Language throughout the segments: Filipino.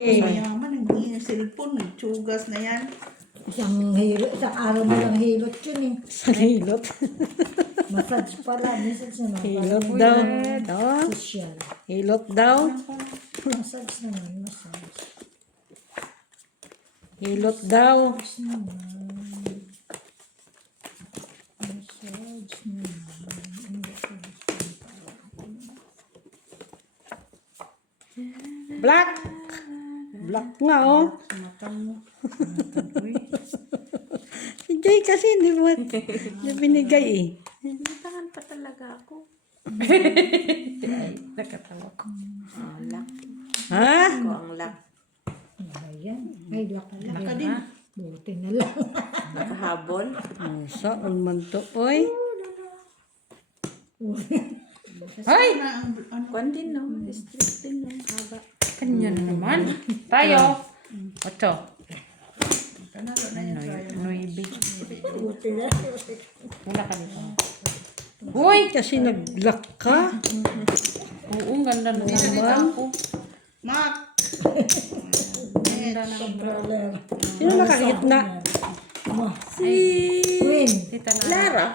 Mayaman, hindi yung cellphone, tsugas na yan. Isang araw mo lang hilot yun eh. Sa hilot. Massage pala. Massage naman. Hilot Parang daw. may Ito. social. Hilot daw. Massage naman. Massage. Hilot daw. Massage naman. Massage naman. Black. Black nga oh. Mata mo. Si Joy kasi hindi mo binigay eh. Tangan pa talaga ako. Nakatawa ko. Lock. Ha? Ko ang lock. Ayan. Ay, lock na Naka lang. din. Buti na lang. Nakahabol. Saan man to? Oy. Ay! Na ang ano. Kwan din no. District din no. Haba. Kanya na naman. Tayo. Ocho. Panalo na yan. Tayo. Nuibi. Buti na. Wala ka dito. Uy, kasi nag-lock ka. Oo, ang ganda na naman ako. Mak! Ganda na. Controller. Sino nakahitna? Si Queen. Tita na. Lara.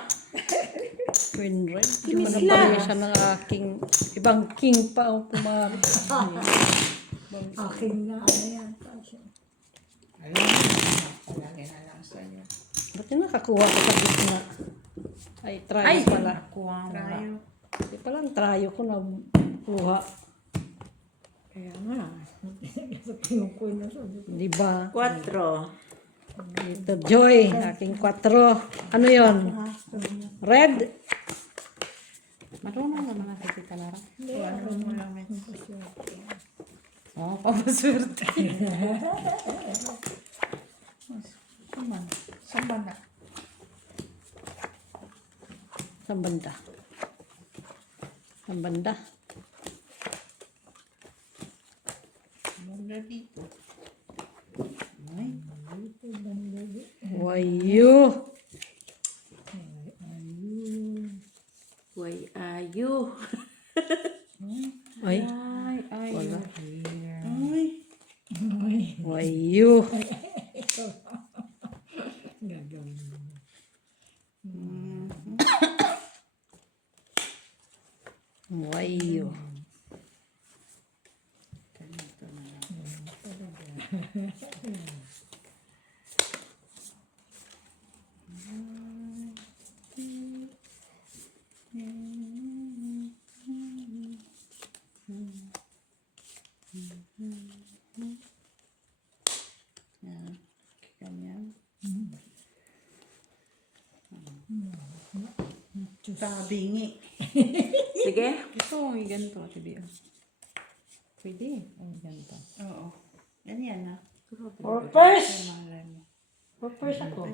Queen Red. Hindi ko na siya ng aking ibang king pa ang pumari. Akin na. Ayan. Palagi na lang sa inyo. Ba't yung nakakuha ko sa gitna? Ay, try Ay, pala. kuha mo. Tayo. Di palang tryo ko na kuha. Kaya nga. Kinukuha na sabi ko. Di ba? 4. Ito, Joy, aking 4. Ano yon? Red? Marunong naman na si Tita Lara. Ano mo lang eh. Oo, papaswerte. Saman. Saman na. Saan banda? Saan banda? Mula dito. Ay. Wayo! Why are you? Ay, Ay, ay. wala. Ay. Wayo! Gagawin mo. Wayo! Ganyan. Tabingi. Sige. Ito, may ganito. Sige. Pwede. Ang ganito. Oo. Ganyan na. Purpose! Malay mo. Purpose ako.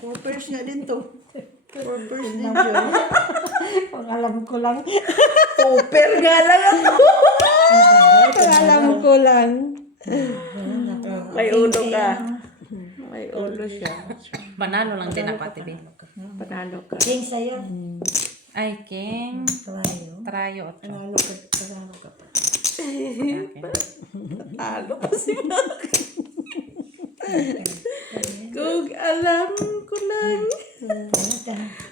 Purpose nga din to. Purpose din dyan. Pag alam ko lang. Popper nga lang ako. Pag alam ko lang. May ulo ka. May ulo siya. Banalo lang din ako, Tibi. Panalo ka. King sa'yo. Ay, King. Tayo. Trayo. Ocho. Panalo ka pa. Talo pa sila. Kung alam ko lang.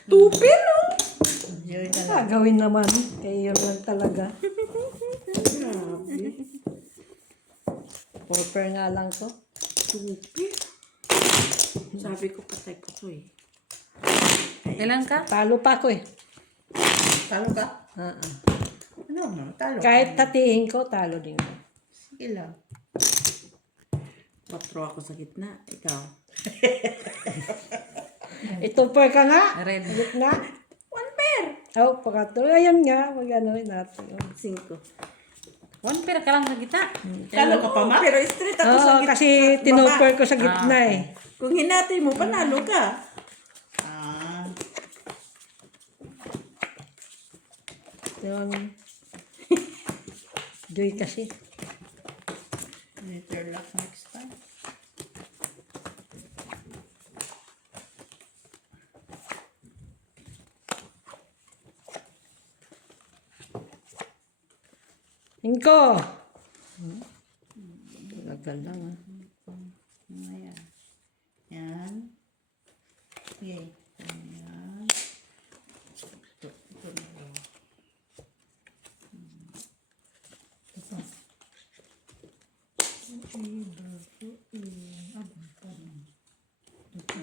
Tupin no? Yun na lang. Gagawin naman. Kaya yun lang talaga. Purper nga lang to. Tupin. Sabi ko patay ko to eh. Ilan ka? Talo pa ako eh. Talo ka? Ano no? Talo ka. Kahit tatihin ko, talo din ko. Sige lang. 4 ako sa gitna. Ikaw. Ito per ka nga. Red. Gitna. 1 pair. Oh, pakatuloy. Ayun nga. Mag-ano natin. 5. One pair ka lang sa gitna. Talo ka pa, Ma? Pero straight ako sa Oo, gitna. kasi tinoper ko sa gitna eh. Kung hinatay mo, panalo ka. Ah. Yun. Joy kasi. Better luck next time. Inko. Tagal lang ah. Ayan. Yan. Okay. Ayan. Ito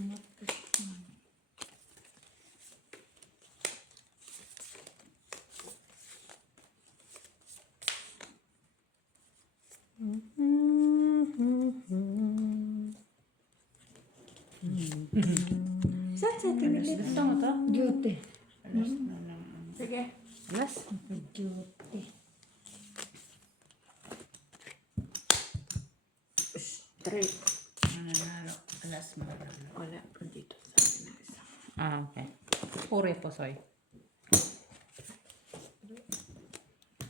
na. Saan sa pinili? Gusto mo to? Duty. Sige. Alas. Duty. Straight. Mananalo. Alas mananalo. Wala pa dito sa akin na isa. Ah, okay. Pure po, soy.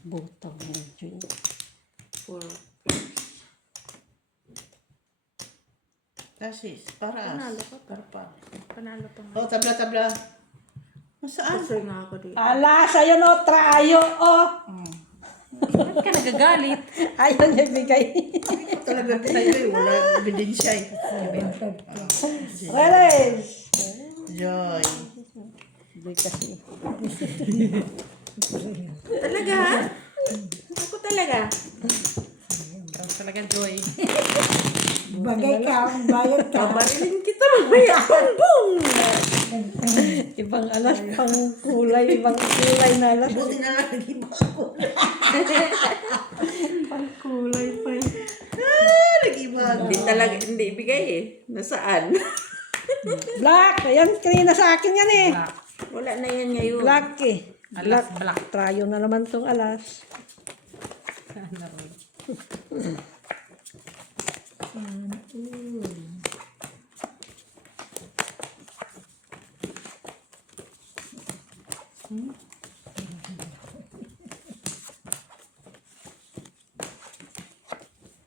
Butang medyo. 4. Tasis. Paras. Panalo ka pa. Parpa. Panalo pa nga. Oh, tabla. Saan? Pasoy nga ako dito. Ala, sa'yo no, trayo, oh. Ba't ka nagagalit? Ayaw niya bigay. Talaga tayo wala ebidensya eh. Relis. Joy. Hindi kasi. Talaga? Ako talaga. Ikaw talaga, Joy. Bagay ka, bayad ka. Marilin kita mamaya. Bong! Ibang alas, pang kulay, ibang kulay na alas. Buti na lang nag-iba ako. Pang kulay pa yun. Nag-iba ako. Hindi talaga, hindi ibigay eh. Nasaan? Black! Ayan, kanina sa akin yan eh. Black. Wala na yan ngayon. Black eh. Alas, black. Trayo na naman tong alas. Ano rin?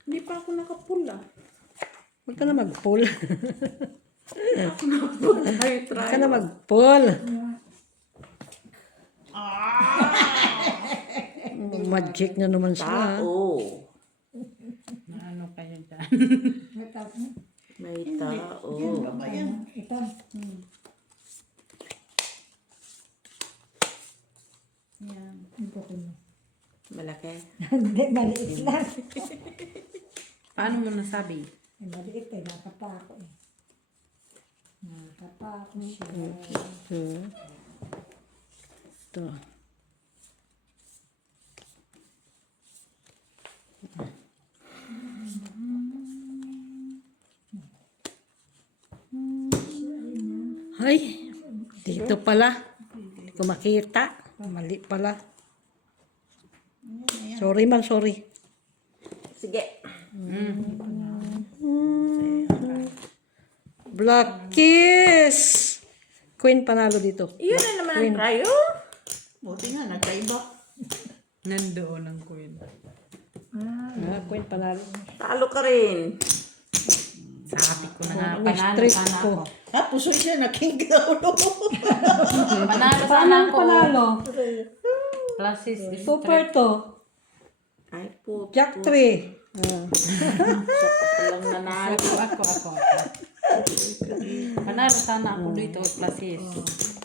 Hindi pa ako nakapula. Huwag ka na mag-pull. Ay, Huwag try. ka na mag-pull. Magic na naman sila. Tao. Ano kayo dyan? May tao. Ano ba yan? Ito. Yan. Ito ko na. Malaki. Hindi, maliit lang. Paano mo nasabi? Ay, maliit eh, nakapa ako eh. Nakapa ako siya. Ito. Ay, dito pala. Hindi ko makita. Mali pala. Sorry man, sorry. Sige. Black Kiss! Queen panalo dito. Iyon na naman ang trayo. Buti nga, nagkaiba. Nandoon ang queen. Queen panalo. Talo ka rin. Sabi ko na nga, Ang panalo streak sana ko. ako. Ha, pusoy siya, naking daw. Panalo sana ako. Panalo. Plus is Super to. Ay, puto. Jack 3. Walang nanalo. Ako. Panalo sana ako dito. Plus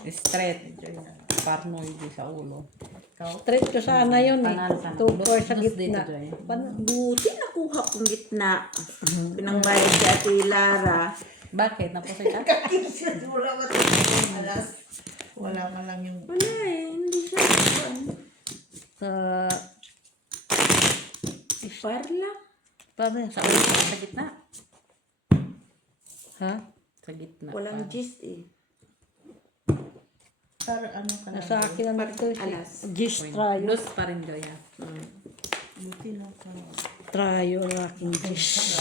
is straight. Parnoy di sa ulo. Ikaw? Straight ko sana yun eh. Panalo sana. 2-4 sa Dos gitna. dito, Joy. Buti nakuha kong gitna. Pinangbayad si Ate Lara. Bakit? Napusay ka? Wala ka alas. Wala man lang yung... Wala eh. Hindi siya. Parla. Paano Sa ulo, sa gitna. Ha? Sa gitna. Walang gist eh. Para ano ka lang. Nasa akin ang ito. Alas. Gis trayo. Dos pa rin, Joy. Buti na ka. Trayo ang aking gis.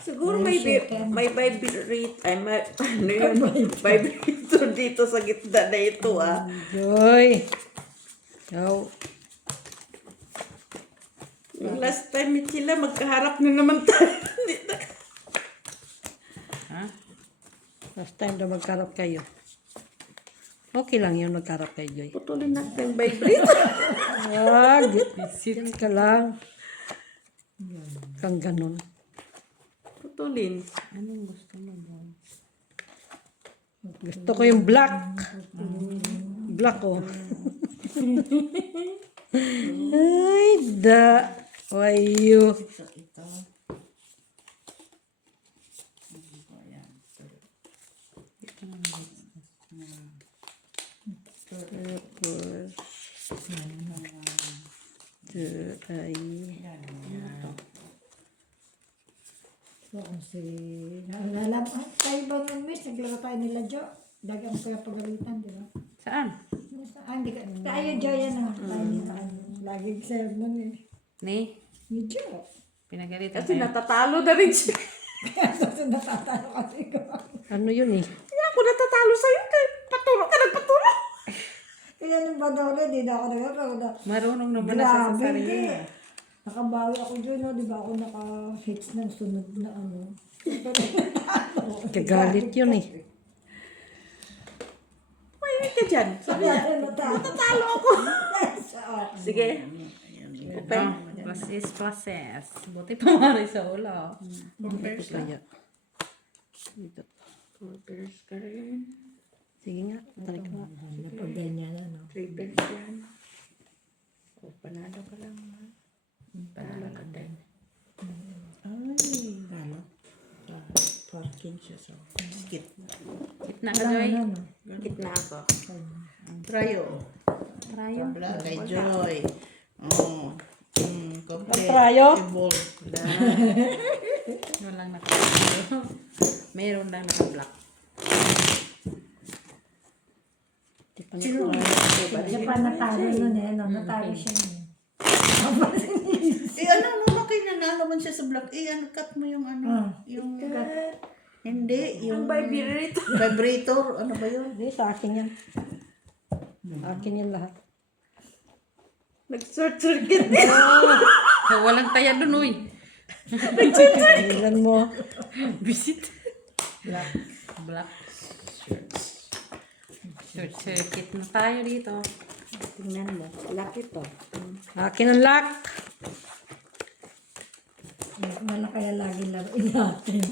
Siguro may vibrate. Ay, may, ano yun? Vibrator dito sa gitna na ito ah. Joy. Yo. Yung last time meet sila, magkaharap na naman tayo. Ha? Last time na magkarap kayo. Okay lang yun, magkarap kay Joy. Putulin natin yung vibrate. Wag, sit ka lang. Kang ganun. Putulin. Anong gusto mo ba? Gusto ko yung black. Black oh. Ay, why you? Tapos, ay, So, kasi, naalala mo, tayo ba nung miss, naglaro tayo nila Jo? Lagi ang kaya pagalitan, di ba? Saan? Hindi ka, tayo Jo yan ah. Tayo nila, laging sa'yo nun eh. Ni? Ni Jo. Pinagalitan Kasi tayo. natatalo na rin siya. Kasi natatalo kasi ko. ano yun eh? Kaya ako natatalo sa'yo. Kaya paturo ka nagpaturo. Kaya nung badawla, di na ako nagkakaroon na. Marunong naman na siya sa Grabe, sarili hindi. niya. Nakabawi ako dyan, no? Di ba ako naka-hits ng sunod na ano. Kagalit yun eh. May ka dyan. Sabi niya, natatalo ako. Sige. Oh, process. Buti pa mari sa ulo. Kaya. Dito. Pairs ka rin. Sige nga, tarik nga. Pag ganyan, ano. 3 pairs yan. O, panalo ka lang. Ha? Panalo ka din. Ay, ano? Parking siya sa skit. Gitna ka, Joy. Ano? Gitna ako. Trayo. Trayo. Wala kay Joy. Oh. Complete. Trayo? Evolve. Walang naka-trayo. Mayroon lang naka-black. Di pa na. Siya pa natalo nun eh, no? Natalo siya nun. Ano mo nanalo man siya sa vlog. Cut mo yung ano. Yung hindi. Yung Vibrator. vibrator. Ano ba yun? Hindi, sa akin yan. Akin yan lahat. Nag-short circuit. Walang taya dun, uy. Ilan mo? Visit. Black. Short circuit na tayo dito. Tingnan mo. Laki to. Akin ang lock. Wala kaya lagi laruin natin.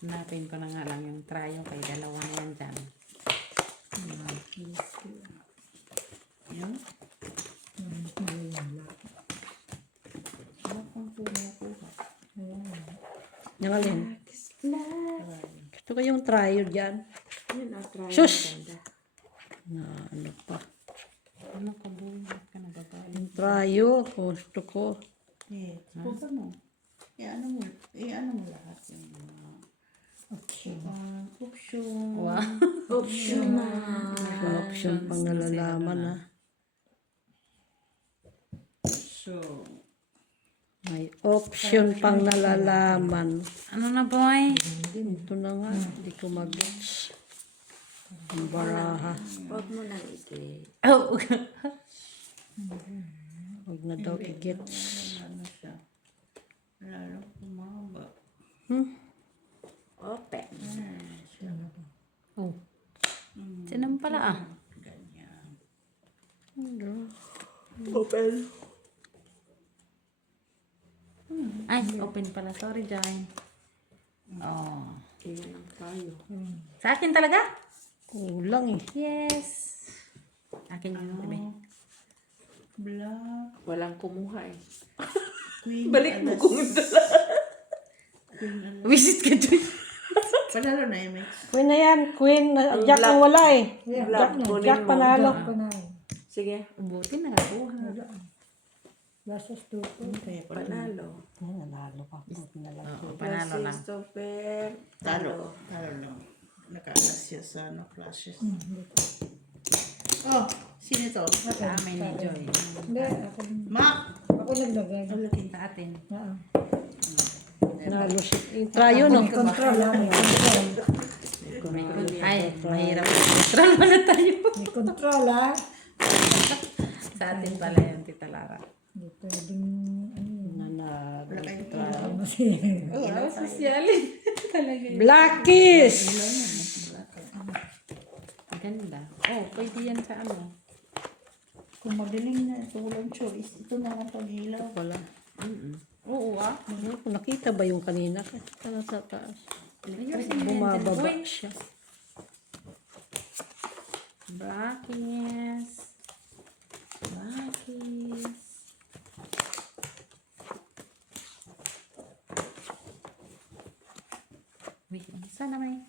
Hanapin ko na nga lang yung trayo kay dalawa na yan dyan. Yan. Yung alin? Gusto ko yung tryo dyan. Yun ang try. Shush! Na ano pa. Ano ka, boy? Ba't ka nagagalit? Yung tryo, gusto ko. Subukan mo. Ano mo. Ano mo lahat yung mga option. Wow. Option pang nalalaman ha. So, May option pang nalalaman. Ano na, boy? Ito na nga, hindi ko mag-gets. Ang baraha. Huwag mo nang i-gate. Oh, Huwag na daw i-gets. ano siya. Lalo kumaba. Open. Oh. sinam pala ah. Open. Ay, open pala. Sorry, Joy. Oh. Tingnan ang tayo. Sa akin talaga? Kulang eh. Yes. Akin yung iba. Black. Walang kumuha eh. Queen. Balik mo kung dala. Visit ka, Joy. Panalo na yung mix. Queen na yan. Queen. Jack ang wala eh. Black, kunin Jack mo. panalo. Ako na. Sige. Buti nakakuha. Versus 2. Panalo. Nanalo ka. Buti na lang. Oo, panalo lang. Christopher. Talo. Talo lang. Nakaalas siya sa ano, clashes. Oh, sino to? Sa amin ni Joy. Hindi, Mac! ako naglagay. Sa atin. Oo. Nalo siya. Yung tryo no. May control lang, may control. Ay, mahirap. Neutral na tayo. May control ah. Sa atin pala yung Tita Lara. Hindi pwedeng, Nanalo. Wala kayo ano siya. Oh, sosyalin. Talaga yun. Blackies! Maganda. Oh, pwede yan sa ano. Kung madilim na ito, walang choice. Ito na lang pag-ilaw. Wala. Oo ah. Nakita ba yung kanina? Kaya sa taas. Ayusin mo yan dyan. Bumababa Uy, siya. Bakis. Bakis. Wait, sana may...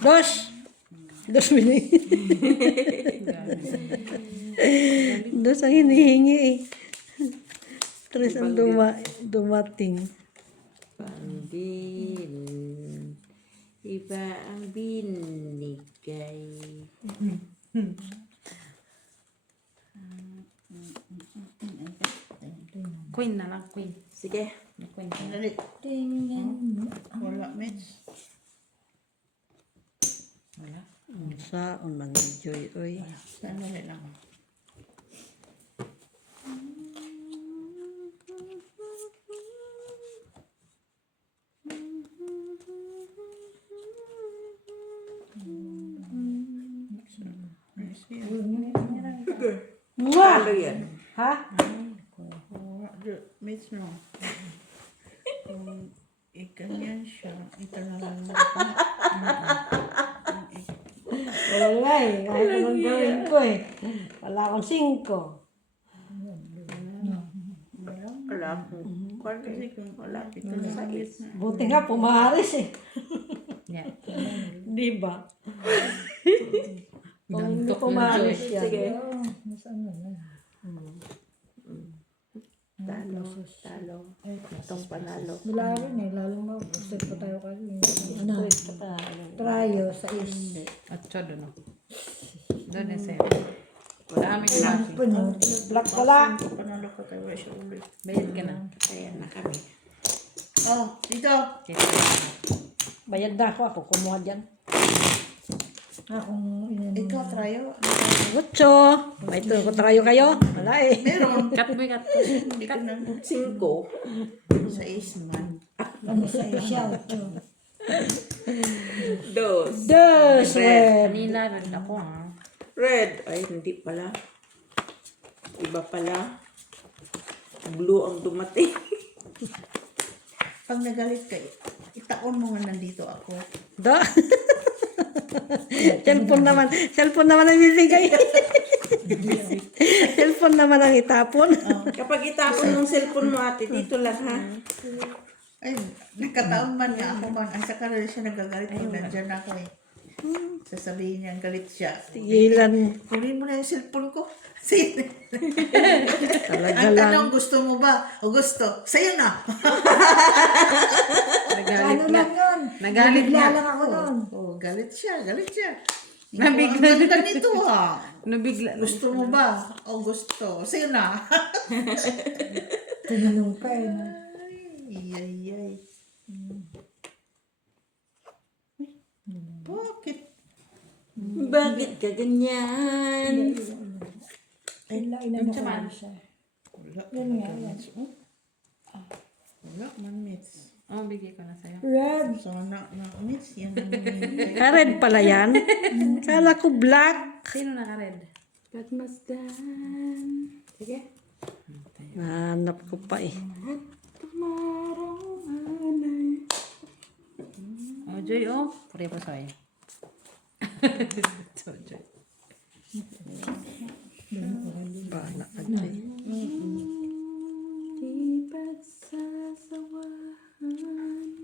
Dos! 2 minutes. Dos ang hinihingi eh. Tres ang dumating. Pandin. Iba ang binigay. Queen na lang, queen. Sige. Queen na lang. Dali. Tingnan. Wala, Mitch. Wala. Saan man ni Joy, oy. Sandali lang. Talo yan. Ha? Mitch, no. Kung ikanyan siya, ito na lang. Wala eh. Kahit anong gawin ko eh. Wala akong 5. Wala akong Kasi kung wala. ito na sa gitna. Buti nga pumaharis eh. Yeah. Di ba? Kung hindi Dantok ng pumaharis Joy. yan. Sige. Oh, mas ano na. Talo. Talo. Itong panalo. Wala rin eh, lalong mag-set pa tayo kasi. Ano? Trayo sa is. At siya doon. Doon na sa'yo. Wala kami ginagawa. Puno. Black pala. Panalo ko tayo siya ulit. Bayad ka na. Ayan na kami. Oh, dito. Bayad na ako kumuha dyan. Akong inan. Ikaw, trayo. Gutso! May ito ko tayo kayo. Wala eh. Meron. Cut mo, cut. Hindi ko nang 5. sa ace man. Ano sa siya? Dos. Dos! Red. Kanina, red ako ha. Red. Ay, hindi pala. Iba pala. Blue ang dumating. Pag nagalit ka, itaon mo nga nandito ako. Da. Cellphone naman ang bibigay. Cellphone naman ang itapon. Kapag itapon ng cellphone mo ate, dito lang ha. Ay, nakataon man nga ako man. Ay, saka rin siya nagagalit pag nandyan ako eh. Sasabihin niya, galit siya. Tigilan. Kunin mo na yung cellphone ko. Sige. Talaga Ang lang. tanong, gusto mo ba? O gusto? Sa'yo na. Nagalit Ano na. lang yun? Nagalit Nabigla na. lang ako doon. Oh, galit siya, galit siya. Nabigla. Ang ganda nito ha. Nabigla. Gusto mo ba? O gusto? Sa'yo na. Tinanong pa eh. no? Ay. Bakit? Bakit ka ganyan? Inanong ko lang siya. Wala. Yan nga, yan. Wala man, Mitz. Oh, bigay ko na sa'yo. Red. So, Mitz, yan ang hinihintay. Red pala yan. Kala ko black. Sino naka-red? Pagmasdan. Sige. Hanap ko pa eh. Oh, Joy, oh. Puri pa sa'yo. So, Joy. Bahala ka dyan. Di pagsasawahan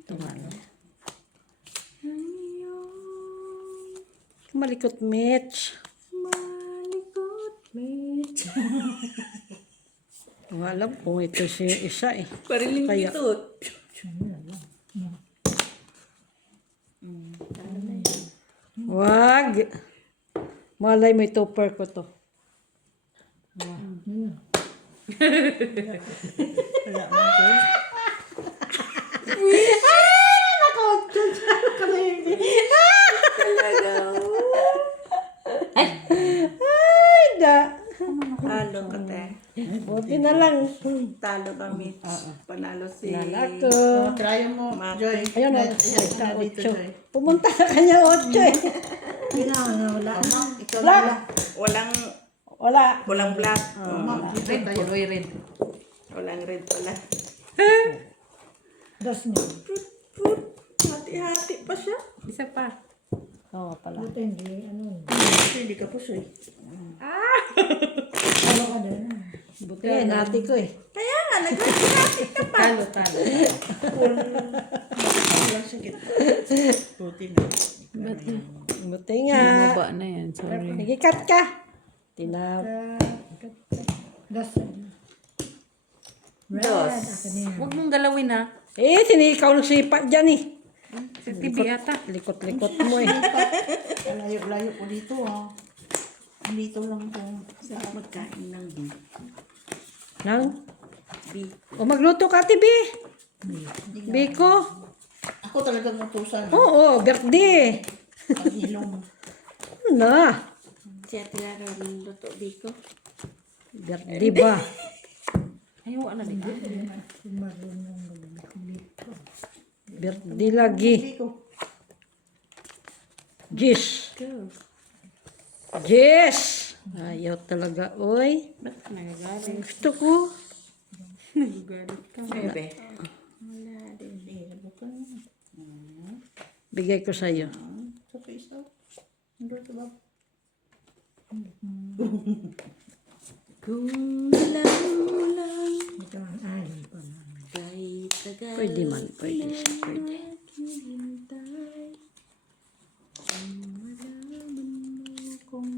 Tumalo. ang iyong Malikot, Mitch. malikot medyo. Ang alam kung ito si isa eh. Pariling Kaya- ito. Wag. Malay mo ito per ko to. Wala man, Joy. Talaga. Ay, da. Halo ka te. Buti na lang. Talo kami. Panalo si... Nalako. Oh, try mo, Mati. Joy. Ayun o, Na dito, Joy. pumunta sa kanya 8 eh. Wala. Ikaw Black. na. Walang... Wala. Walang black. Dito Red, tayo. tuloy red. Walang red pala. Dos na. Hati-hati pa siya. Isa pa. Oo pala. Buti hindi, ano. Hindi ka po, Joy. Ano ka din? Buti nati ko eh. Kaya nga, naghati-hati ka pa. Talo. Wala sa gitna. Buti na. Buti nga. Bumaba na yan, sorry. Nagikat ka. Dos. Red. Dos. Ako na yan. Huwag mong galawin ha. Eh, sinikaw ng sipa dyan eh. Sa TV ata. Likot-likot mo eh. Layo-layo ko dito, ah. Dito lang po. Sarap magkain ng beef. Nang? Beef. O magluto ka, Tibi. Biko. Ako talagang utusan. Oo, birthday. Paghilong. Ano na? Si Ate Lara, luto biko. Birthday ba? Ayaw, ano din. Birthday lagi. Hindi ko. Jis. Jis. Ayaw talaga, oy. Ba't ka nagagalit? Gusto ko. Nagagalit ka. Bebe. Bigay ko sa'yo. Sa face out. Hindi ko ba? Kung ulang-ulang Ito ang alin ko na. kay tagal Pwede man, pwede. Pwede. hintay. Ang malaman mo kung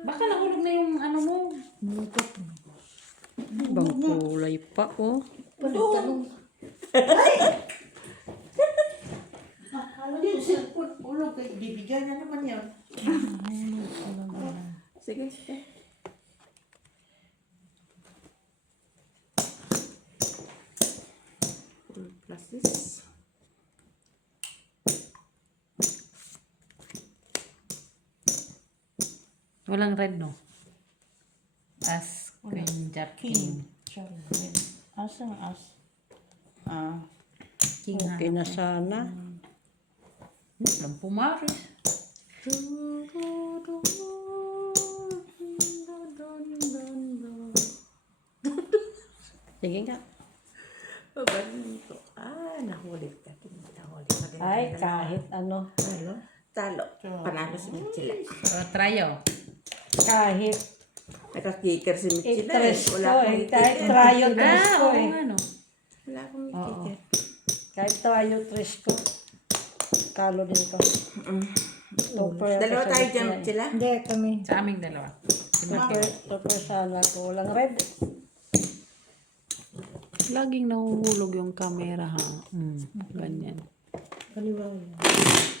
Baka nahulog na yung ano mo. Mutot mo. Ibang kulay pa, oh. Hindi, cellphone. Ulog. Bibigyan na naman yan. Sige, sige. Full pluses. Walang red, no? As Queen Jack King. Asa ang as? Ah. King ha. Okay na sana. Walang pumaris. Sige nga. Ganito. Nahuli ka. Nahuli ka din. Ay, kahit ano. Talo. Panalo si Michila. Trayo. Kahit Nakakicker si Michila. itres ko Wala akong eh. Kahit kicker. trayo tres ko Oo eh. nga, no? Wala akong kicker. Kahit trayo tres ko. Talo din ko. Topper ako Dalawa sa tayo gitna dyan, eh. Michila. Hindi, kami. Sa aming dalawa. Topper sana ko. Walang red. Laging nahuhulog yung camera, ha? Ganyan. Kaliwa yan.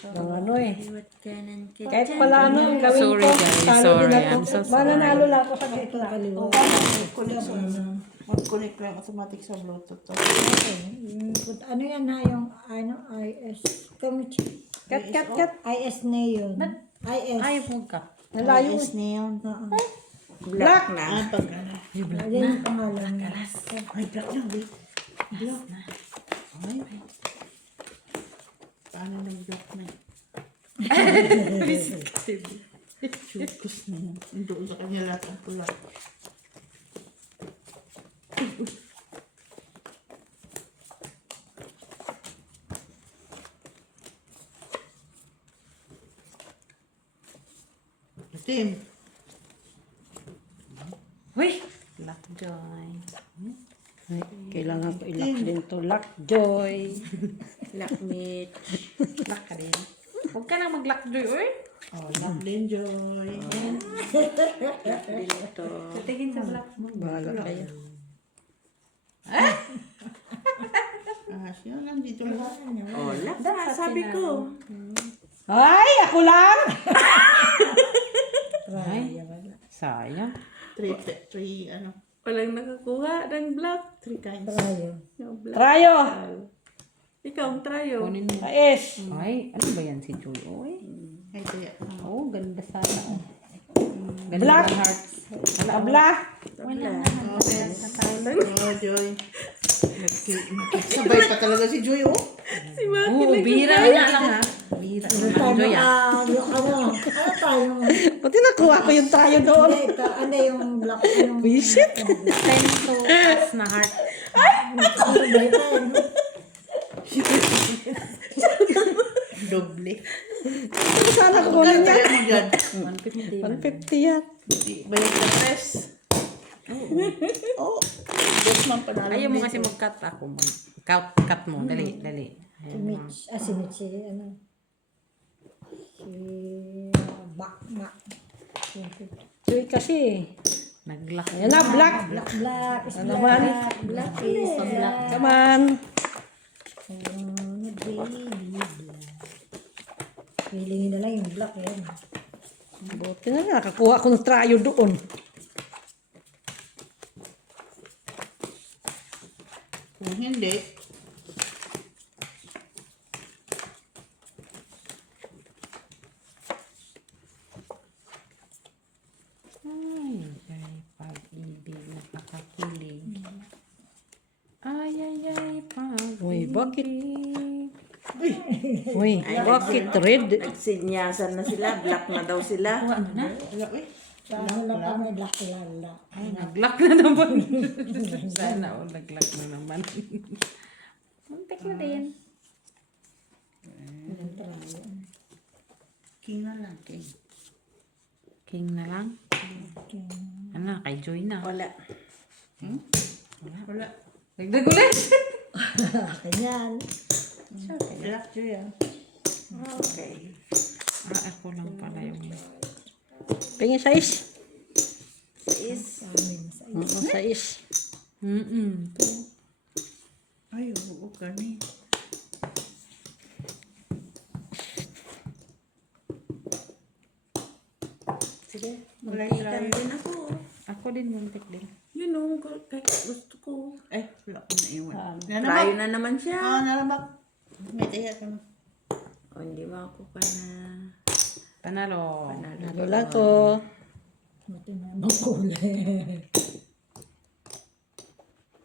Yung ano eh. Iwat ka ng kicker. Kahit pala ano ang gawin Sorry, ko. guys. Talo Sorry. din ako. I'm so sorry. Mananalo lang ako sa gitna. Kaliwa. Mag-connect lang automatic sa Bluetooth. Ano yan ha, yung ano, IS. Kami, Kat. IS na yun. IS. Ayaw mong ka. Nalayo eh. Ayos na yun. Oo. Black na. Pag ano. Yan yung pangalan niya. Ay, black na, wait. Black na. Ay. Paano nag-black na? Chukos na yun. Doon sa kanya lahat ang pula. Tim. Uy! Lockjoy. Ay, kailangan ko ilak din to. Lockjoy. Black meat. Lock ka din. Huwag ka nang mag-lockjoy, uy! Oh, love din, Joy. Dito. Tingin sa black mo. Bahala kayo. Ah, siya lang dito lahat. Oh, black na. Sabi ko. Ay, ako lang! Ay, sayang. Three, ano, Walang nakakuha ng black. 3 times. Trayo. No, black. Trayo! Ikaw ang trayo. Kunin mo. Ais! Ay, ano ba yan si Joy? Uy. Ay, kaya. Oo, ganda sana. Oh. Black. Hearts. Tabla. Oh, Joy. Sabay pa talaga si Joy, oh. Oo, bihira na lang ha. Bihira. Ano tayo Joy ah. ano tayo? Buti nakuha ko yung tayo doon. Ano yung black? Yung Visit. 10 to taas na heart. ano ba yun? Doble. Sana kukunin niya. Kaya mo dyan. 150 yan. Balik na press. Oo. Yes, ma'am, panalo Ayaw mo dito. kasi mag-cut ako. Cut mo. Dali, dali. Si Mitch. Si Mitch. Ano? Si Bakma. Joy kasi. Nag-lock. Ayan na, black. Black, black. Is Ano black. naman? Black is black. Come on. Oh, baby, black. Pilingin na lang yung black yan. Buti na nga, nakakuha ko ng trayo doon. Kung hindi, Ay, pag-ibig nakakakilig. Ay, pag-ibig. Uy, bakit? Uy, bakit red? Nagsinyasan na sila. Black na daw sila. Ano na? wala, eh. Ano lang kami, black lala. Ay, nag-lock na naman. Sana all nag-lock na naman. Muntik na din. King na lang, king. King na lang. Ano, kay Joy na. Wala. Wala. Nagdag ulit. Ganyan. Black Joy, ah. Okay. Ako lang pala yung... Pingin size. Is. Size. Ay, oo, kani. Sige. Wala Magtikan tayo. din ako. Ako din muntik din. Yun o. Kahit gusto ko. Eh, wala ko na iwan. Try Nanamak. na naman siya. Nanamak. May tiya ka na. O, hindi mo ako ka na. Panalo. Ano lang ko. Buti na makulay.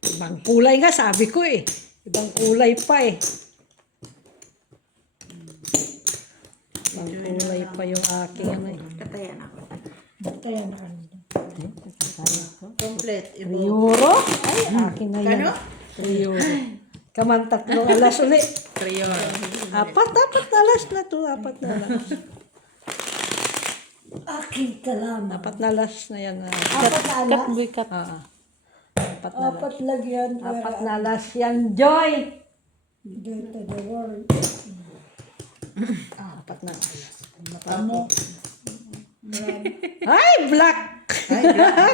Ibang kulay nga, sabi ko eh. Ibang kulay pa eh. Ibang kulay pa yung aking ano eh. Katayan ako. Kaya na ano. Complete. Ibo. Euro? Ay, akin na yan. Kano? 3 euro. Kaman tatlong alas ulit. Trio. Apat na alas na to. Apat na alas. Aking kalaman. Apat na alas na yan. Apat na alas? Cut. Apat na alas. Apat lang yan. Apat na alas yan, Joy! Joy to the world. Apat na alas. Amo. Ay, black!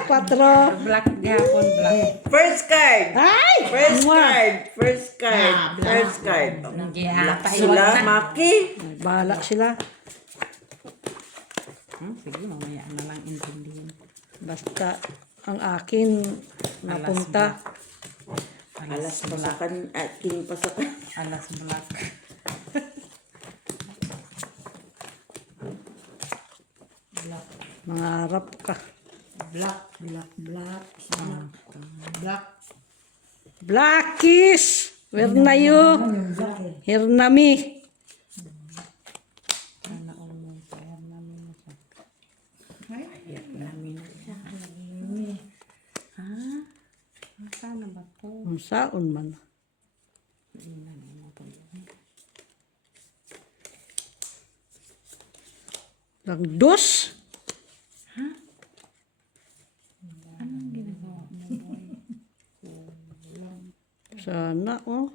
Quatro. Black gapon, black. First card. Ay! First Mwah! card. First card. First card. Black sila, Maki. Bahala sila. Sige, mamaya na lang intindihin. Basta ang akin napunta. Alas pasakan. King pasakan. Alas black. Mangarap ka. Black. Black, black. Black. Blackies! Where na you? Yung black eh. Here na me. Sana ba to? Ang saon man. Lagdos? Sana, oh.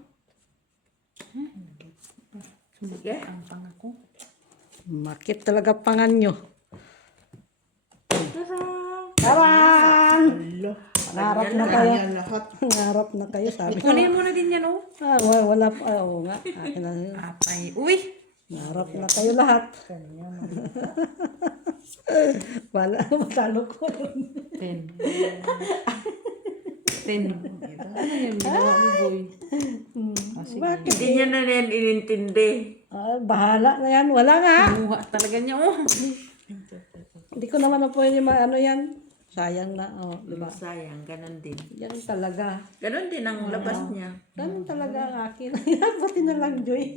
Sige. Ang pangako. Makit talaga pangan nyo. Tarang! Nangarap na kayo. Kanya lahat. Nangarap na kayo, sabi ko. Kunin mo na din yan, oh. Wala pa. Oo nga. Akin na yun. Apay. Uy! Nangarap na kayo lahat. Wala. Matalo ko. 10. 10. Ano yan? Ginawa mo, boy. Bakit? Hindi niya na yan inintindi. Bahala na yan. Wala nga. Kumuha talaga niya, oh. Hindi ko naman na pwede ano yan. Sayang na, oh, di ba? Sayang, ganun din. Yan talaga. Ganun din ang labas niya. Ganun talaga ang akin. Buti na lang, Joy.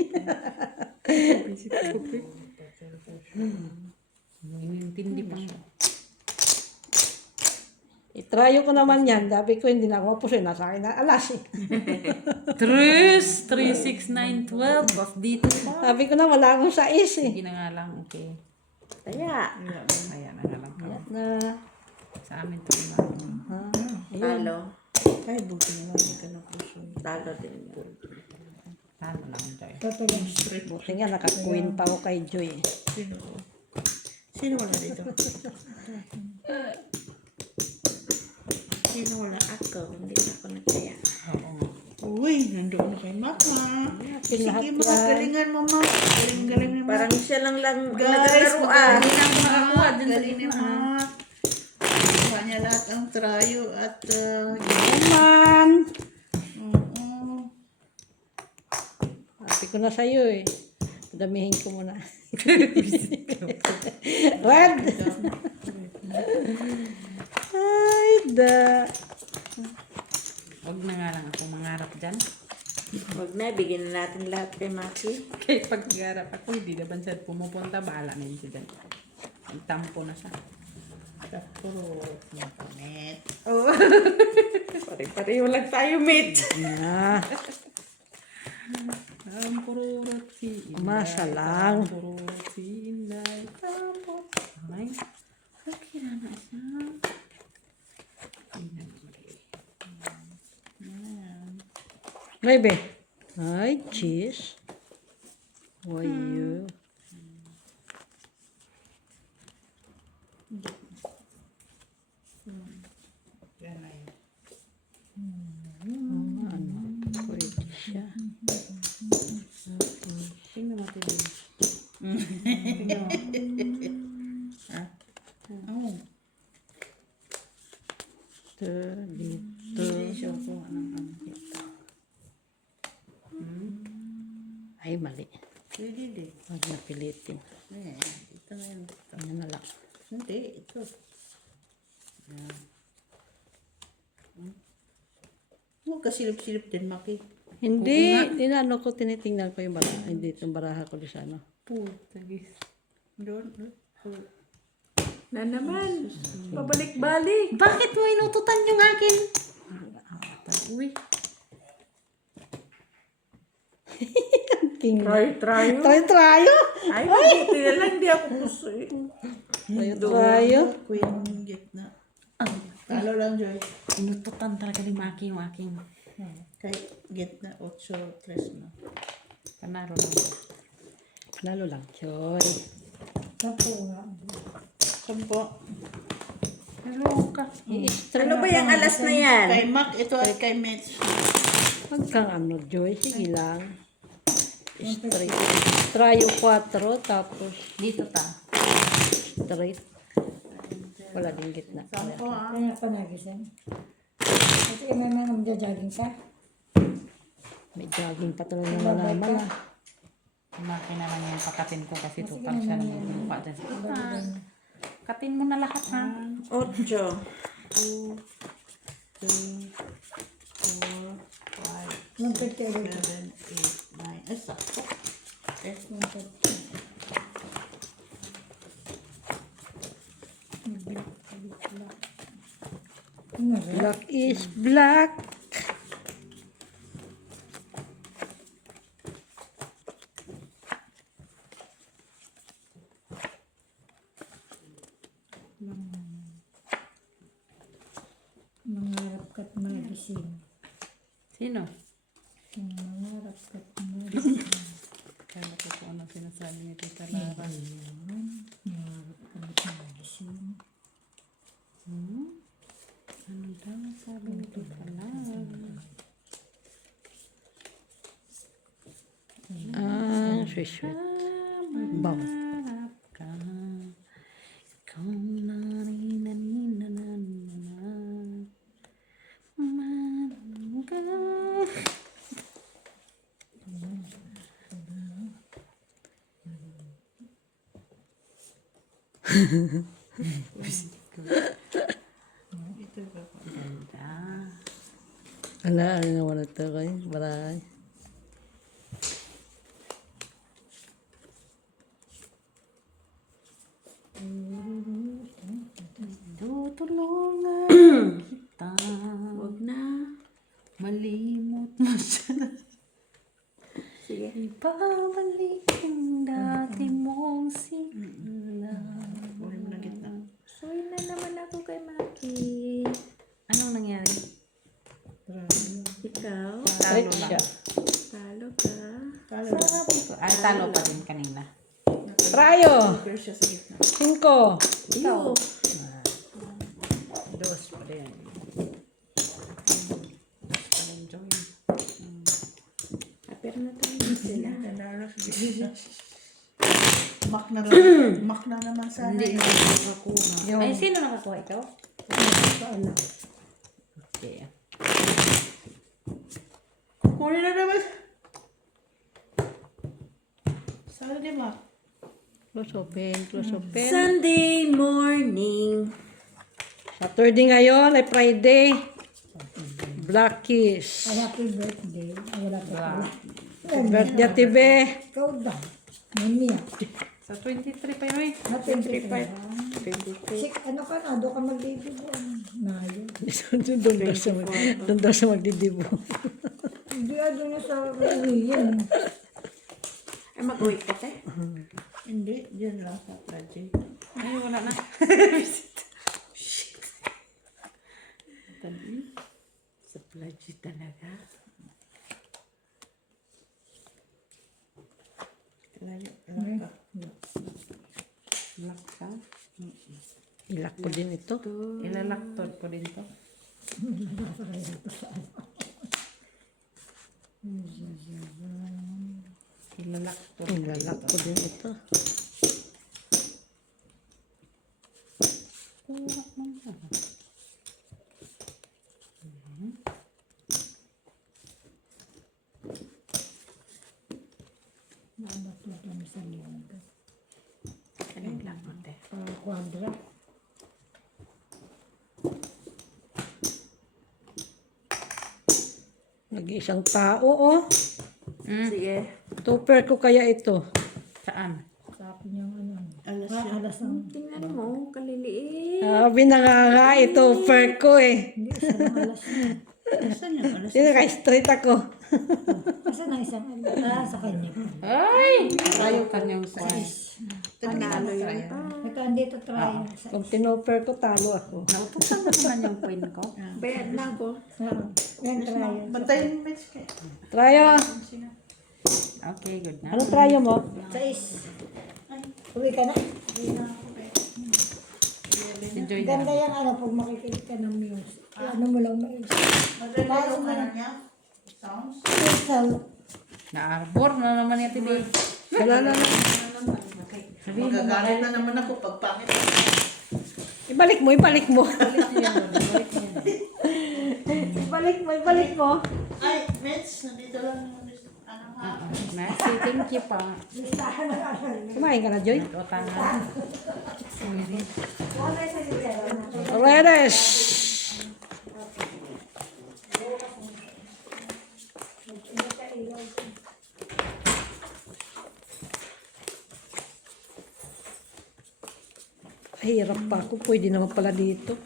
Inintindi pa nga. Itrayo ko naman yan. Sabi ko, hindi na ako mapuso. Nasa akin na alas eh. 3, 6, 9, 12. Of dito pa. Sabi ko na, wala akong sais eh. Sige na nga lang, okay. Kaya, Ayan na nga lang. Na, Sa amin ito na. talo. Ay, buti naman hindi ka napuso. Talo din yun. Talo lang, Joy. Totoo. buti nga, nakakuin pa ako kay Joy. Sino? Sino wala dito? Sino wala ako? Hindi na ako nagkaya. Oo nga. Uy, nandoon na kay Mama. Sige, lahat mga yan. galingan mo, Ma. Galing-galing ni Ma. Parang siya lang Guys, naglalaruan. magaling ang makakuha din sa galing ni Ma. Kuha niya lahat ang trayo at Naman! oo. Sabi ko na sa'yo eh. Damihin ko muna. Red! Ay, Huwag na nga lang ako mangarap dyan. Huwag na, bigyan na natin lahat kay Maki. Kaya pag nangarap ako, hindi naman siya pumupunta. Bahala na yun siya dyan. Tampo na siya. Puro makamit. Pare-pareho lang tayo, mate. na. Tampurot si Inday. Umasa lang. Tampurot si Inday. Tampurot. Ay, okay na na siya. Maybe. Ay, cheese. Why you? Ano? Pwede siya. Tingnan natin yun. Tingnan mo. Oh, Ito, dito. hindi siya kung anong ito. Ay, mali. Pwede din. Huwag napilitin. Eh, ito na yun. Ano na lang. Hindi, ito. Huwag ka silip-silip din, Maki. Hindi. Tinano ko, tinitingnan ko yung baraha. Hindi, itong baraha ko di sa ano. Putagis. Doon. Na naman. Pabalik-balik. Bakit mo inututan yung akin? Uy. King. Try. Trayo! Ay, mabuti na lang. Hindi ako puso eh. Trayo. Queen gitna. Talo lang, Joy. Inututan talaga ni Maki yung aking. Kay gitna, 8-3 na. Panalo lang. Panalo lang. Choy. Totoo nga. Sampo. Naloka. Ano ba yung alas na yan? Kay Mac, ito at kay Mitch. Huwag kang ano, Joy. Sige lang. Straight. Trayo 4, tapos Dito ta. straight. Wala din gitna. Sampo, ah. Kaya pa nagising. Kasi may mga magja-jogging ka. May jogging pa talaga naman ah. Maki na lang yung pakatin ko kasi total siya naman yung mukha dyan. Katin mo na lahat ha. 8. 2, 3, 4, 5, 150 ulit. 7, 8, 9. Ay, sakto. Okay. 150. Ano ba? Black is black. Mangarap ka't magising. Sino? Mangarap ka't magising. Kaya ko kung ano sinasabi niya Tita Lara. Mangarap ka't magising. Ano daw sabi ni Tita Lara? Ah, sweet. Bang. Mangarap ka. Kung nani-nani-na-na-na-na. Mangarap ka. Ito ba po? Ganda. Ano naman ito kayo? Baray. Tutulungan kita. Huwag na. Malimot mo siya. Sige. Ibabalik ang dati mong sigla. Kunin mo na gitna. Soy na naman ako kay Maki. Anong nangyari? Ikaw, Talo lang. talo ka. Talo. Sabi ko. Ay, talo pa din kanina. Trayo! Pero siya sa gitna. 5. Ikaw. Dos pa din. Dos pa din, Joy. Pero na tayo sila. Nanalo sa gitna. Mak na lang. Mak na naman sana. Hindi eh. na nakakuha. Ay, sino nakakuha ito? Okay. Kunin na naman. Sana di Mak. Close open, close open. Sunday morning. Saturday ngayon ay Friday. Blackies. Happy birthday. Ay, wala pa pala. Birthday tibe. Ikaw ba? Mamiya. Sa 23 pa yun eh. Happy birthday. 23. Ano ka na? Doon ka mag-libo. Nayo. Doon daw sa magdidibo. Hindi doon na sa uwiyan. Ay, mag-uwi ka, te. Hindi. Diyan lang sa project. Ay, wala na. Sa plagy talaga. Layo. Lang ka. Lock ka. Ilak ko din ito. Ilalaktod ko din to. Ilalaktod. Ilalak ko din ito. Mabatod kami sa liyog. Alin lang mo, te. Kwadra. Nag-iisang tao, oh. Sige. Tupper ko kaya ito. Saan? Sabi niya ano. Alas Alas ang Tingnan mo, kaliliit. Sabi na nga, ito tupper ko eh. hindi isa ng alas na. Saan yung alas? Sino ka straight ako? Kasi na isang sa kanya. Ay! Tayo kanyang size. Tanalo yun pa. Ito andito try. Kung tinupper ko, talo ako. Nautusan na naman yung queen ko. Bayad na ako. Yan try. Bantayin mo, Mitch. Trayo! Okay, good na. Anong trayo mo? Sais. Uwi ka na. Si Joy Ganda na. yan ano pag makikinig ka ng music. Ano mo lang maisip. Maganda yung ano niya. Sounds. So, Na-arbor na naman yung tibi. Wala na na. Magagalit na naman ako pag pangit. Ibalik mo, ibalik mo. ibalik mo. Ay, Mitch, nandito lang yung ano ha. Merci, thank you pa. listahan na ano. Kumain ka na, Joy? Utangan. Wala sa litero na. Redes! Hirap pa ako. Pwede naman pala dito.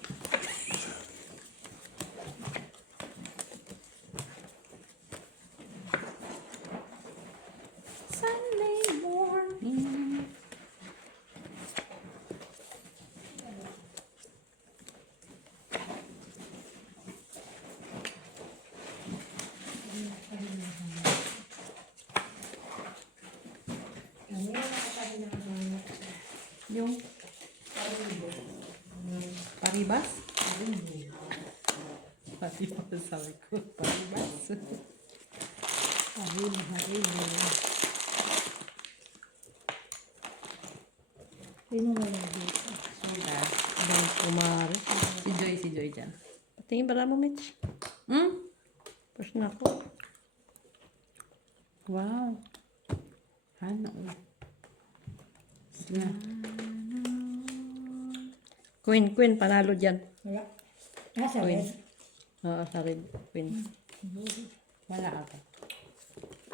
Sunday morning. Yung Paribas? Paribas sabi ko. Paribas. Sino mo lang dito? Soda. Ibang kumari. Si Joy dyan. Patingin ba mo, Mitch? First na ako. Wow. Ano? Sige. Queen, panalo dyan. Wala. Sa Queen. red. Oo, sa red. Queen. Wala ako.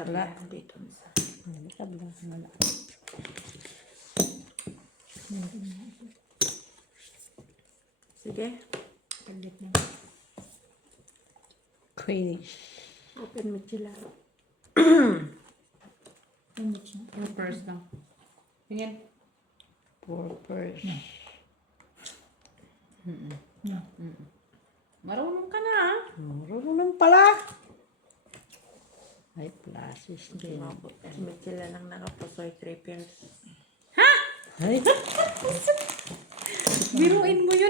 Wala. Dito. Isa. Tabla. Wala. Sige. Palit na. Queenish. Open mo sila. Palit siya. Yung first lang. Tingin. Purpose. No. Marunong ka na ah. Marunong pala. Ay, plasis din. Si Mitchell lang nakapusoy 3 pairs. Ay, Biruin mo yun.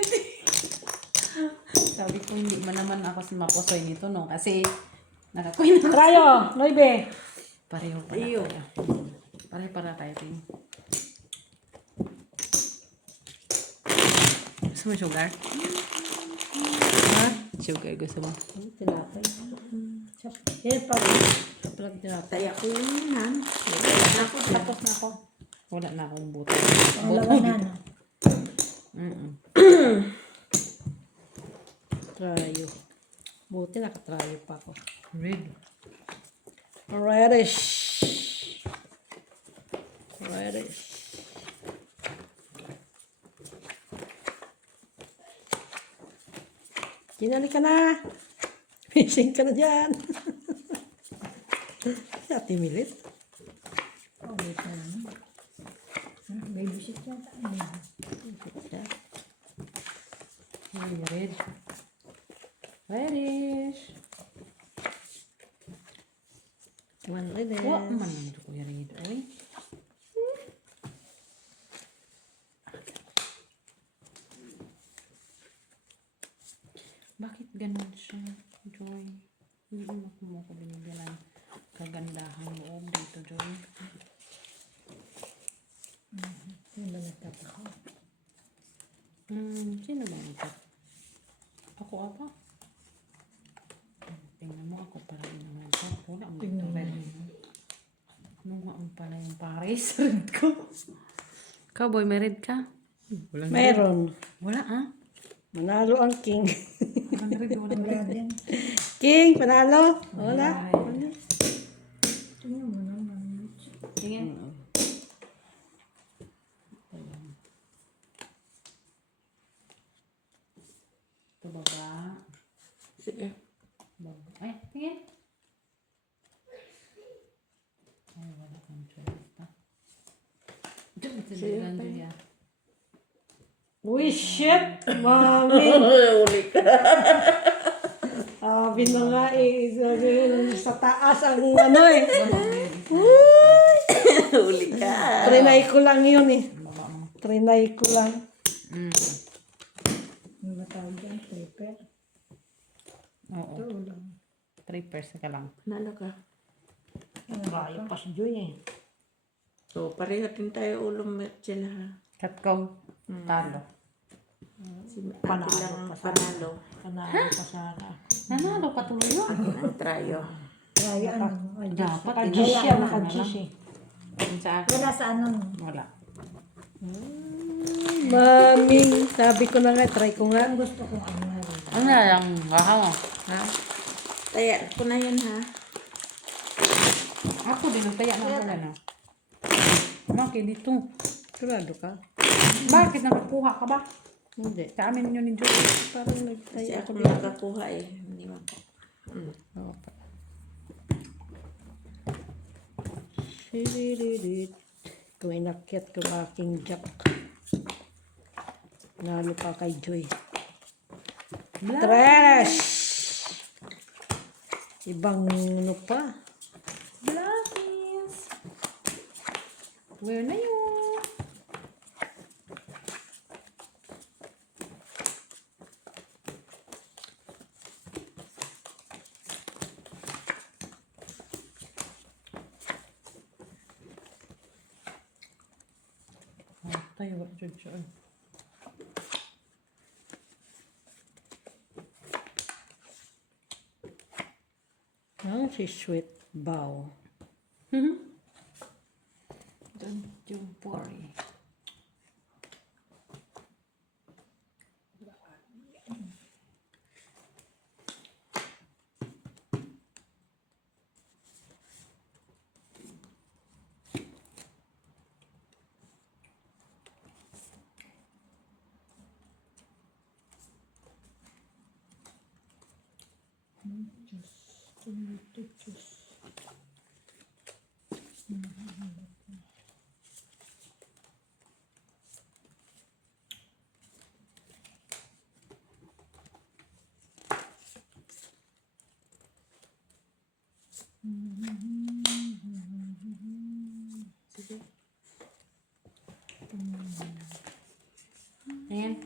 Sabi ko hindi man naman ako si mapusoy nito no. Kasi nakakuin na. Trayo, Noibe. Pareho pala Iyo. tayo. Pareho pala tayo Ting. Gusto mo sugar? Ha? Sugar gusto mo? Tinapay. Yan pa. Kapag tinapay. Taya ko yun yan. Tapos na ako. Wala na akong buto. Pangalawa na, no? Trayo. Buti nakatrayo pa ako. Red. Reddish. Reddish. Kinali ka na. Fishing ka na dyan. Si Ate Milit. Oh, wait na lang. Baby shit yata. Ay, red. Reddish. One reddish. Wa man nandito ko yung red. Ay. Bakit ganun siya, Joy? Hindi mo ko binigyan ng kagandahan loob dito, Joy. Yan ba nagtataka? Sino ba ito? Ako ata. Tingnan mo ako pala yung nagsa. Wala ang Tingnan mo. red. Ano nga ang pala yung pares red ko? Cowboy, may red ka? Walang red. Meron. Wala ah. Manalo ang king. Walang red, walang red. Wala din. King, panalo. Wala. Tingnan mo naman. Tingin. Ito baba. Sige. Baba. Ay, tingin. Ay, wala kang choice pa. Diyan, siligan Julia. Uy, shit. Mami. Uli ka. Sabi na nga eh. Sabi sa taas ang ano eh. Uli ka. Trinay ko lang yun eh. Baba mo. Trinay ko lang. Yung matawag dyan, paper. Oo. Ito ulang. 3% ka lang. Nalo ka. Rayo pa si Joy eh. So, pareho din tayo ulong Mitchell ha. Katkong. Talo. Si Ate lang panalo. Panalo pa sana. Nanalo pa tuloy yun. Ang trayo. Kaya ano? Dapat. Naka-G's Kaya siya, ano naka-G's eh. Sa akin. Wala sa ano. Wala. Maming, sabi ko na nga, try ko nga. Ang gusto kong ano na rin. Ano na lang, gahaw mo. Ha? Taya ko na yun ha. Ako din, taya na ako na. Bakit dito? Sigurado ka? Bakit nakakuha ka ba? Hindi. Sa amin yun ni Joy. Parang Kasi nagtaya ako ako dito. nakakuha eh. Hindi mo ako. Shiririt. Kung inakyat ko ang aking jack. Nalo pa kay Joy. Trash! Ibang ano pa. Blackies! Where na yun? Tayo ba dyan? Ang si Sweet Bow. Don't you worry. Ayan.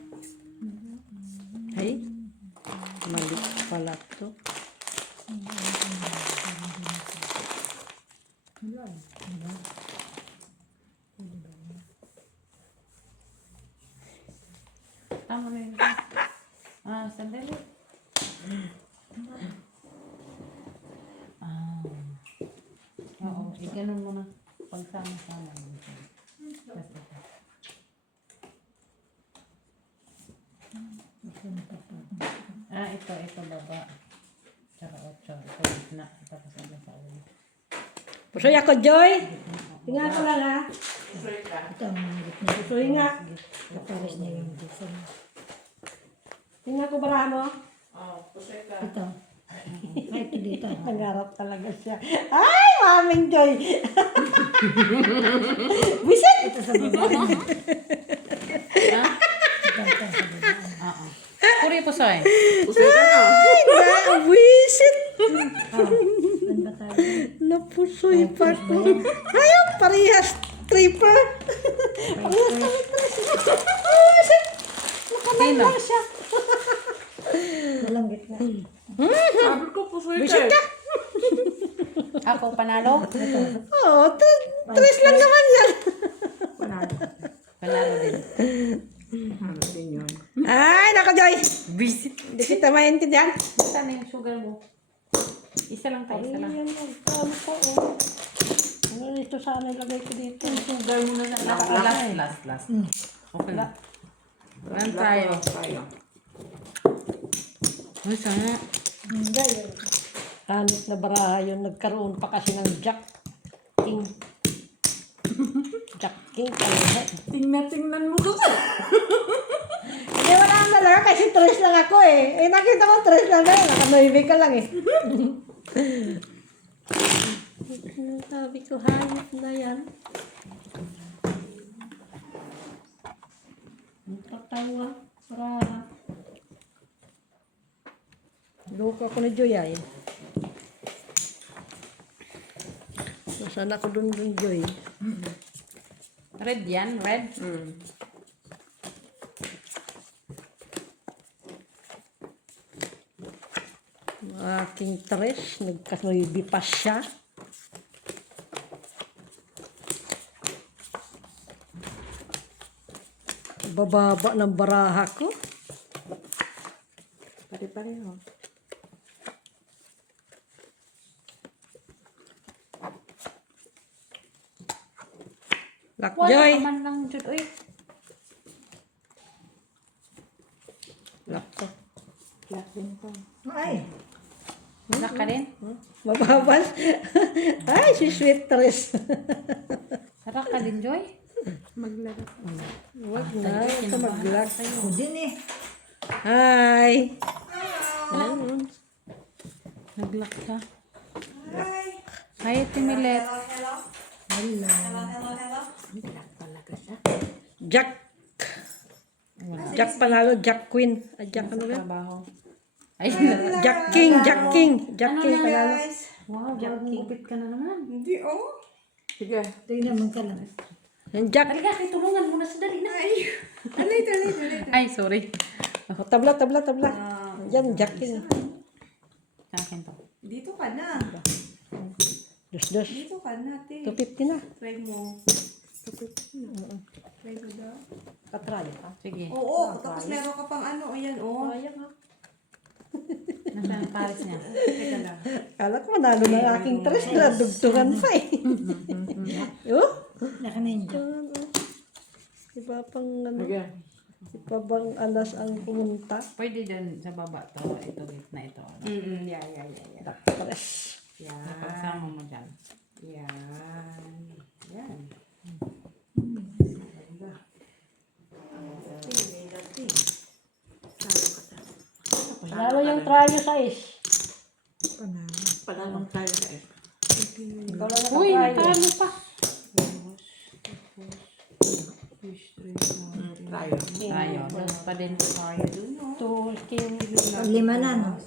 Ay, mali pala to. Tama na yun. Sandali. Oo, ganun mo na. Pagsama-sama. Tapos ito. Ito baba. Tsaka 8. Ito gitna. Tapos ano sa ulo. Pusoy ako, Joy. Tingnan ko lang, ha. Ito ang mga gitna. Pusoy nga. Kapares na yung gitna. Tingnan ko bara mo. Ito. Ay, ito dito. Pangarap talaga siya. Ay, maming Joy. Wisit! Ito sa baba. Ito sa baba. Oo. Puri po soy. Pusay ka na. Ay, wisit. Saan ba tayo? Napusoy pa ko. Ayaw, parehas. Tripa. Sino? Walang gitna. Sabi ko, pusay ka. Wisit ka. Ako panalo? Oo, tres lang naman yan. Panalo din. Ano din yun? Ay, nako, Joy. Visit. Hindi kita maintindihan. Saan na yung sugar mo? Isa lang tayo, isa lang. Ayan, ang ko. Oh. Ano ito sana ilagay ko dito? Sugar mo na last. Okay lang. Yan tayo. Tayo. Uy, sana. Hindi. Hanip na baraha yun. Nagkaroon pa kasi ng Jack King. Jack King. Tingnan mo kasi. Hindi, wala ang nalaro kasi tres lang ako eh. Eh, nakita ko tres lang na yun. Naka-9 ka lang eh. Sabi ko, hanip na yan. Ang tatawa. Baraha. Luka ko na Joy ay. Nasaan ako dun Joy? Red yan, red. Aking tres, nagkasuibi pa siya. Bababa ng baraha ko. Pare-pareho. Wala Lakjoy. naman lang dyan. Uy, Lakto. Ay, wala ka rin. Mababas. Ay, si sweet tres. Sarap ka din, Joy. Wag na, huwag ka mag-lag. ako din eh. Hi. Nag-lock ka. Hi, Timilet. Jack. Jack panalo, Jack Queen. Ah, Jack ano ba? Trabaho. Ay, Jack King, Jack King. Jack King panalo. wow, bagong gupit ka na naman. Hindi, oh. Sige. Tingnan mo ka lang. Yan, Jack. Halika, tulungan mo na sa dali na. Ay, sorry. Oh, tabla. Yan, Jack King. Sa akin to. Dito ka na. Dos. Dito ka na, te. 250 na. Try mo. Try mo daw. Katrali ka. Sige. Oo, tapos meron ka pang ano, ayan, oh. Ayan ha. Nasaan ang pares niya? Teka lang. Kala ko manalo ng aking tres. Dugtungan pa eh. Oh? Naka-ninja. Iba pang ano. Sige. Iba bang alas ang pumunta. Pwede din sa baba to. Ito, gitna ito. Yeah. Tres. Napasama mo dyan. Yan. Lalo yung tryo size. Panalo. Panalong tayo guys. Uy, natalo pa. Tayo. Tayo. Doon pa din tayo dun. Ito, king. 5 na, no?